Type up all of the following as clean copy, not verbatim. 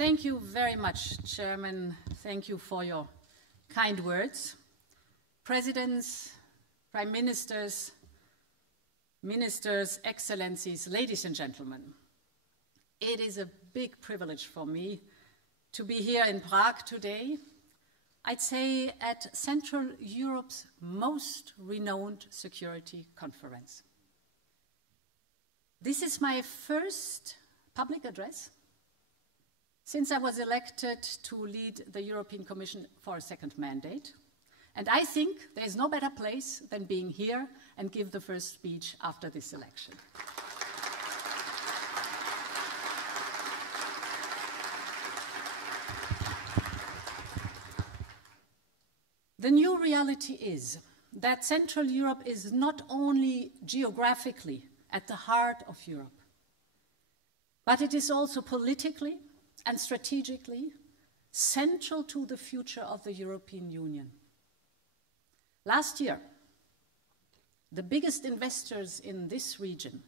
Thank you very much, Chairman. Thank you for your kind words. Presidents, Prime Ministers, Ministers, Excellencies, ladies and gentlemen, it is a big privilege for me to be here in Prague today, I'd say at Central Europe's most renowned security conference. This is my first public address since I was elected to lead the European Commission for a second mandate. And I think there is no better place than being here and give the first speech after this election. The new reality is that Central Europe is not only geographically at the heart of Europe, but it is also politically and strategically central to the future of the European Union. Last year, the biggest investors in this region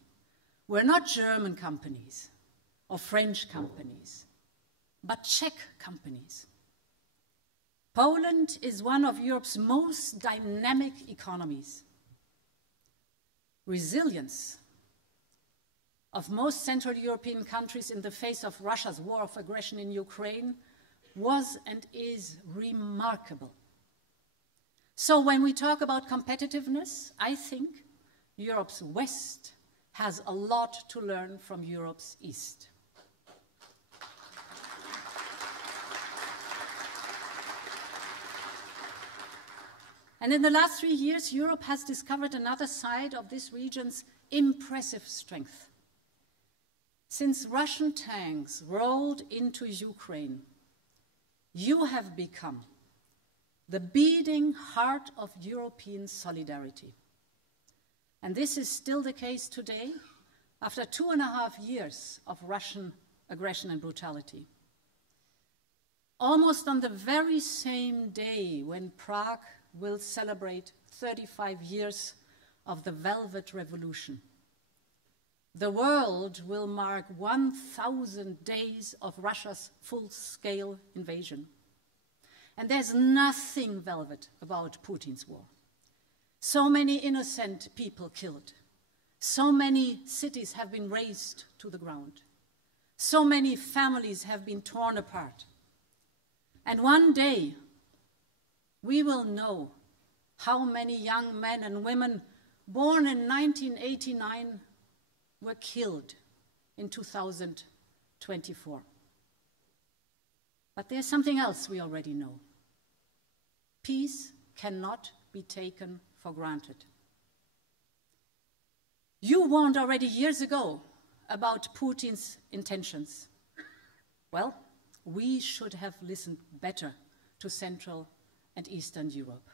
were not German companies or French companies, but Czech companies. Poland is one of Europe's most dynamic economies. Resilience of most Central European countries in the face of Russia's war of aggression in Ukraine was and is remarkable. So when we talk about competitiveness, I think Europe's West has a lot to learn from Europe's East. And in the last 3 years, Europe has discovered another side of this region's impressive strength. Since Russian tanks rolled into Ukraine, you have become the beating heart of European solidarity. And this is still the case today, after 2.5 years of Russian aggression and brutality. Almost on the very same day when Prague will celebrate 35 years of the Velvet Revolution, the world will mark 1,000 days of Russia's full-scale invasion. And there's nothing velvet about Putin's war. So many innocent people killed. So many cities have been razed to the ground. So many families have been torn apart. And one day, we will know how many young men and women born in 1989 were killed in 2024. But there's something else we already know. Peace cannot be taken for granted. You warned already years ago about Putin's intentions. Well, we should have listened better to Central and Eastern Europe.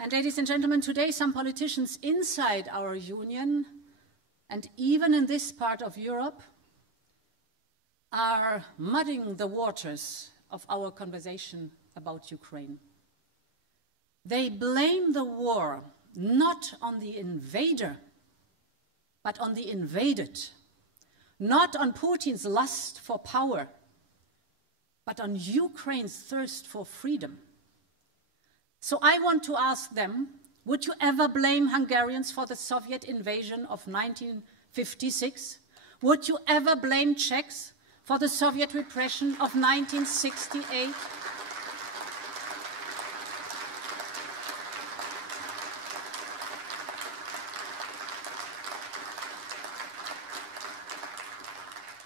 And ladies and gentlemen, today some politicians inside our union and even in this part of Europe are muddying the waters of our conversation about Ukraine. They blame the war not on the invader, but on the invaded, not on Putin's lust for power, but on Ukraine's thirst for freedom. So I want to ask them, would you ever blame Hungarians for the Soviet invasion of 1956? Would you ever blame Czechs for the Soviet repression of 1968?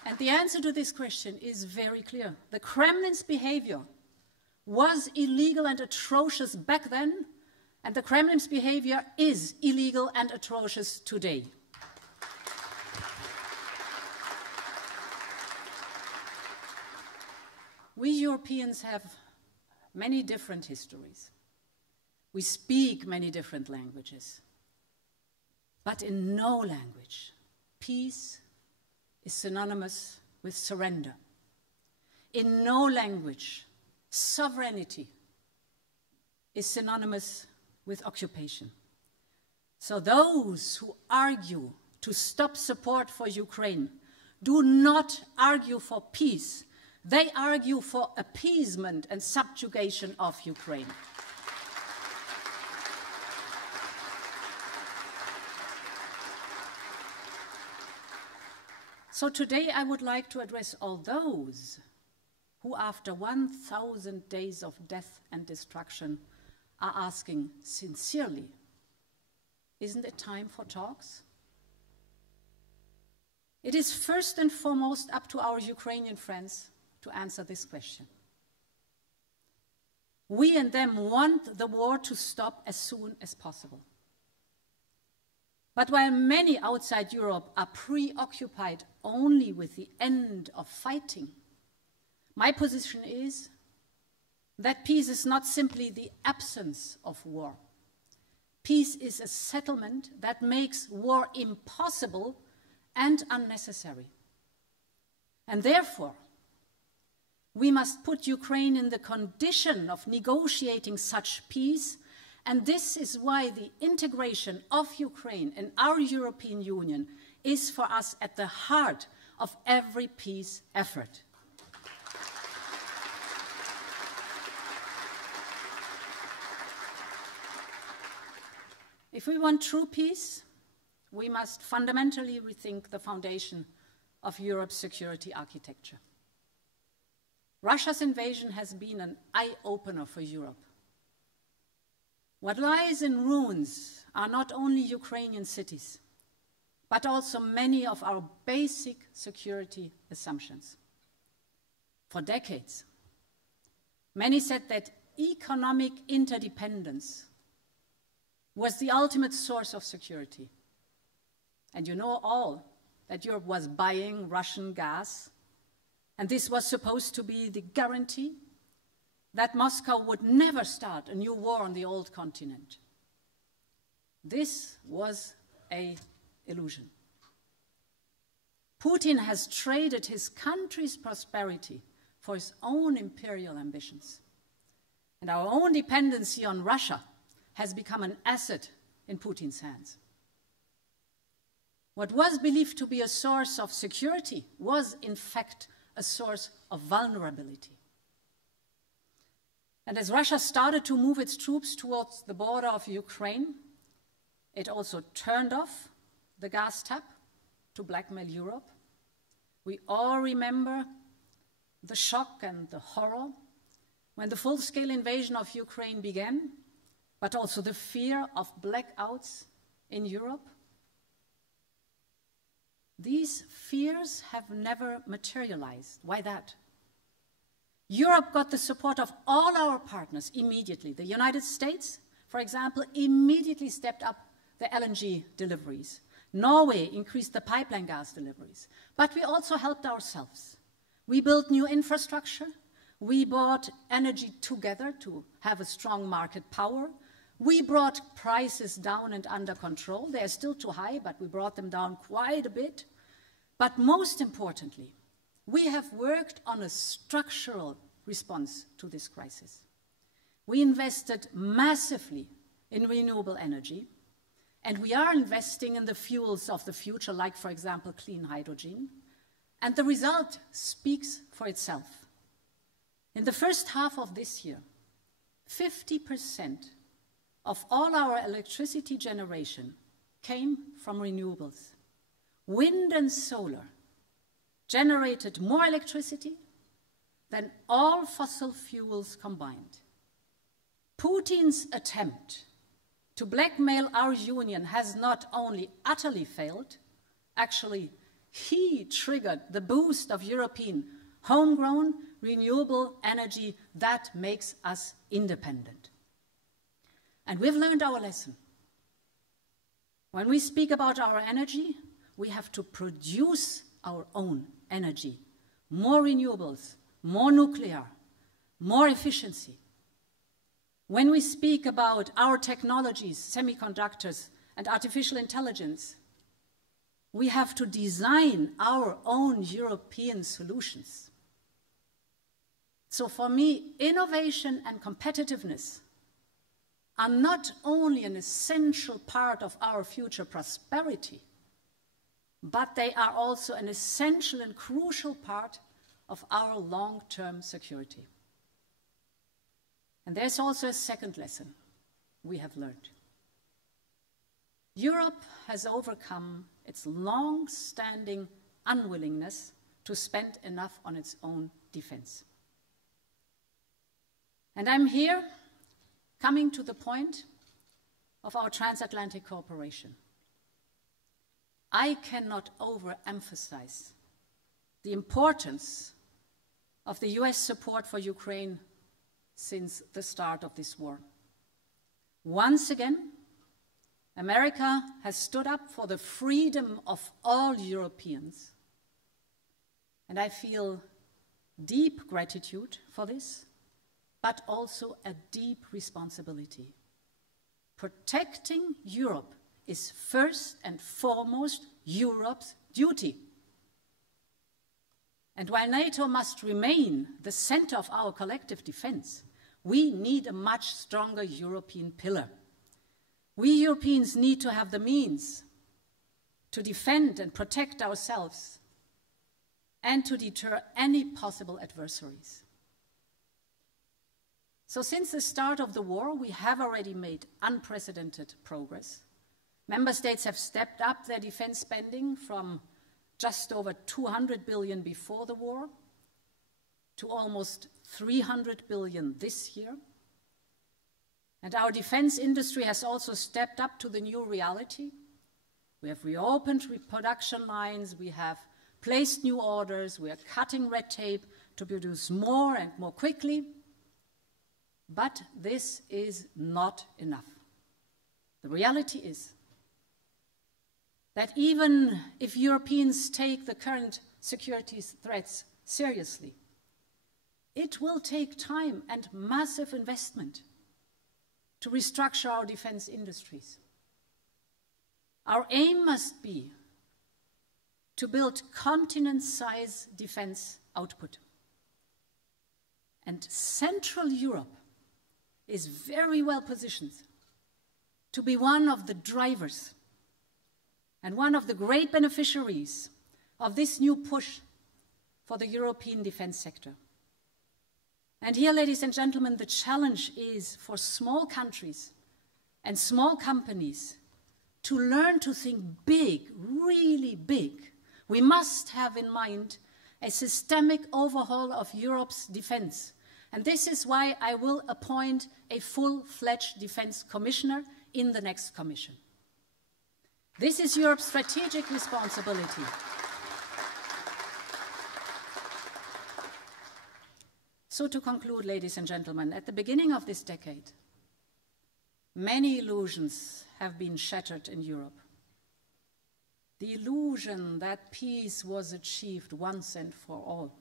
And the answer to this question is very clear. The Kremlin's behavior was illegal and atrocious back then, and the Kremlin's behavior is illegal and atrocious today. We Europeans have many different histories. We speak many different languages. But in no language, peace is synonymous with surrender. In no language, sovereignty is synonymous with occupation. So those who argue to stop support for Ukraine do not argue for peace. They argue for appeasement and subjugation of Ukraine. So today I would like to address all those who, after 1,000 days of death and destruction, are asking sincerely, isn't it time for talks? It is first and foremost up to our Ukrainian friends to answer this question. We and them want the war to stop as soon as possible. But while many outside Europe are preoccupied only with the end of fighting, my position is that peace is not simply the absence of war. Peace is a settlement that makes war impossible and unnecessary. And therefore, we must put Ukraine in the condition of negotiating such peace, and this is why the integration of Ukraine in our European Union is for us at the heart of every peace effort. If we want true peace, we must fundamentally rethink the foundation of Europe's security architecture. Russia's invasion has been an eye-opener for Europe. What lies in ruins are not only Ukrainian cities, but also many of our basic security assumptions. For decades, many said that economic interdependence was the ultimate source of security. And you know all that Europe was buying Russian gas, and this was supposed to be the guarantee that Moscow would never start a new war on the old continent. This was an illusion. Putin has traded his country's prosperity for his own imperial ambitions. And our own dependency on Russia has become an asset in Putin's hands. What was believed to be a source of security was, in fact, a source of vulnerability. And as Russia started to move its troops towards the border of Ukraine, it also turned off the gas tap to blackmail Europe. We all remember the shock and the horror when the full-scale invasion of Ukraine began, but also the fear of blackouts in Europe. These fears have never materialized. Why that? Europe got the support of all our partners immediately. The United States, for example, immediately stepped up the LNG deliveries. Norway increased the pipeline gas deliveries. But we also helped ourselves. We built new infrastructure. We bought energy together to have a strong market power. We brought prices down and under control. They are still too high, but we brought them down quite a bit. But most importantly, we have worked on a structural response to this crisis. We invested massively in renewable energy, and we are investing in the fuels of the future, like, for example, clean hydrogen. And the result speaks for itself. In the first half of this year, 50% of all our electricity generation came from renewables. Wind and solar generated more electricity than all fossil fuels combined. Putin's attempt to blackmail our union has not only utterly failed, actually, he triggered the boost of European homegrown renewable energy that makes us independent. And we've learned our lesson. When we speak about our energy, we have to produce our own energy, more renewables, more nuclear, more efficiency. When we speak about our technologies, semiconductors, and artificial intelligence, we have to design our own European solutions. So for me, innovation and competitiveness are not only an essential part of our future prosperity, but they are also an essential and crucial part of our long-term security. And there's also a second lesson we have learned. Europe has overcome its long-standing unwillingness to spend enough on its own defense. And I'm here coming to the point of our transatlantic cooperation. I cannot overemphasize the importance of the US support for Ukraine since the start of this war. Once again, America has stood up for the freedom of all Europeans, and I feel deep gratitude for this, but also a deep responsibility. Protecting Europe is first and foremost Europe's duty. And while NATO must remain the center of our collective defense, we need a much stronger European pillar. We Europeans need to have the means to defend and protect ourselves and to deter any possible adversaries. So since the start of the war, we have already made unprecedented progress. Member states have stepped up their defense spending from just over 200 billion before the war to almost 300 billion this year. And our defense industry has also stepped up to the new reality. We have reopened production lines, we have placed new orders, we are cutting red tape to produce more and more quickly. But this is not enough. The reality is that even if Europeans take the current security threats seriously, it will take time and massive investment to restructure our defense industries. Our aim must be to build continent-size defense output. And Central Europe is very well positioned to be one of the drivers and one of the great beneficiaries of this new push for the European defense sector. And here, ladies and gentlemen, the challenge is for small countries and small companies to learn to think big, really big. We must have in mind a systemic overhaul of Europe's defense. And this is why I will appoint a full-fledged defense commissioner in the next commission. This is Europe's strategic responsibility. So to conclude, ladies and gentlemen, at the beginning of this decade, many illusions have been shattered in Europe. The illusion that peace was achieved once and for all.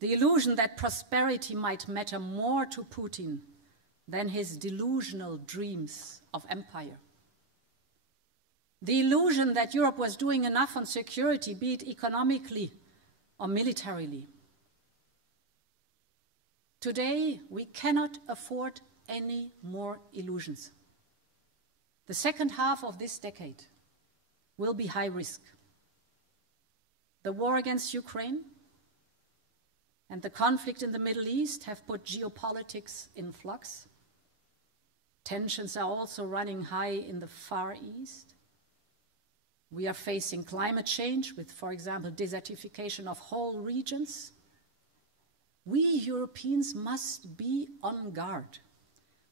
The illusion that prosperity might matter more to Putin than his delusional dreams of empire. The illusion that Europe was doing enough on security, be it economically or militarily. Today, we cannot afford any more illusions. The second half of this decade will be high risk. The war against Ukraine and the conflict in the Middle East have put geopolitics in flux. Tensions are also running high in the Far East. We are facing climate change with, for example, desertification of whole regions. We Europeans must be on guard.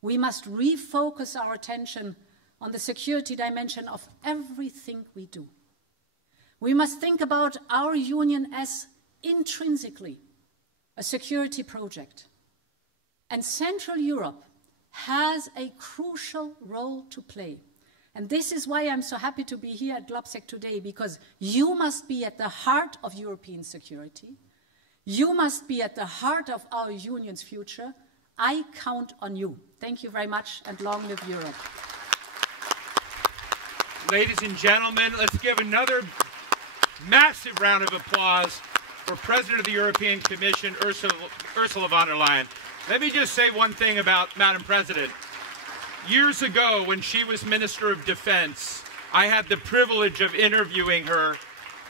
We must refocus our attention on the security dimension of everything we do. We must think about our union as intrinsically a security project. And Central Europe has a crucial role to play. And this is why I'm so happy to be here at Globsec today, because you must be at the heart of European security. You must be at the heart of our union's future. I count on you. Thank you very much, and long live Europe. Ladies and gentlemen, let's give another massive round of applause for President of the European Commission, Ursula von der Leyen. Let me just say one thing about Madam President. Years ago, when she was Minister of Defense, I had the privilege of interviewing her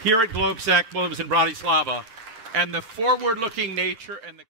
here at Globsec while it was in Bratislava, and the forward-looking nature and the